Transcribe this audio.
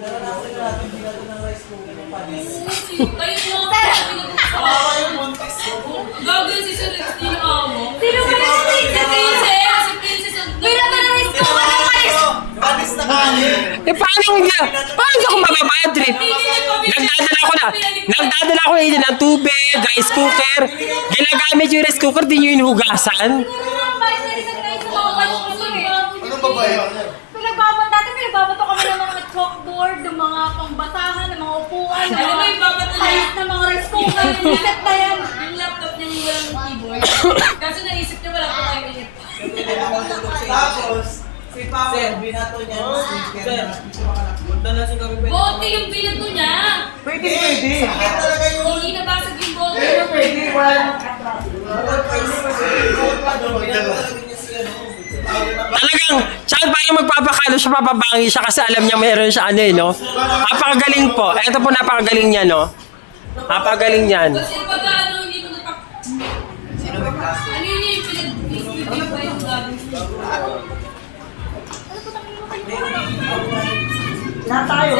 Naranasan natin binato ng rice cooker ng panis. Kayo mo. Gagawin si Sir Rex, yung amo. Sino ba yung Si Princess ang... Binato na rice cooker ng panis! Panis na kanin! Paano ako mababad trip? Nagdadala ko na ng tubig, rice cooker. Ginagamit yung rice cooker, di nyo hinuhugasan. Ano ba ba yun? Pinagbabato kami ng mga chalkboard, ng mga pangbasahan, ng mga upuan, ng Alam mo mga yung babat na ayos na mga rice cooker, yung set na yan. Yung laptop niya yung walang keyboard. Kasi naisip niya wala pa tayo minute. Tapos, si Papa, binato niya ng sticker na. Punta na si kami. Bote yung binato niya. Pwede. Sakit talaga yun. Hindi nabasag yung bote. Pwede. Talagang, siya parang magpapakalo siya, papabangi siya kasi alam niya mayroon siya ano eh, no? Napakagaling po. Ito po napakagaling niya, no? Napakagaling niyan. Kasi pagka ano, hindi mo napak... Ano yun yung pinag-isip ba yung gagawin niya? Lahat tayo.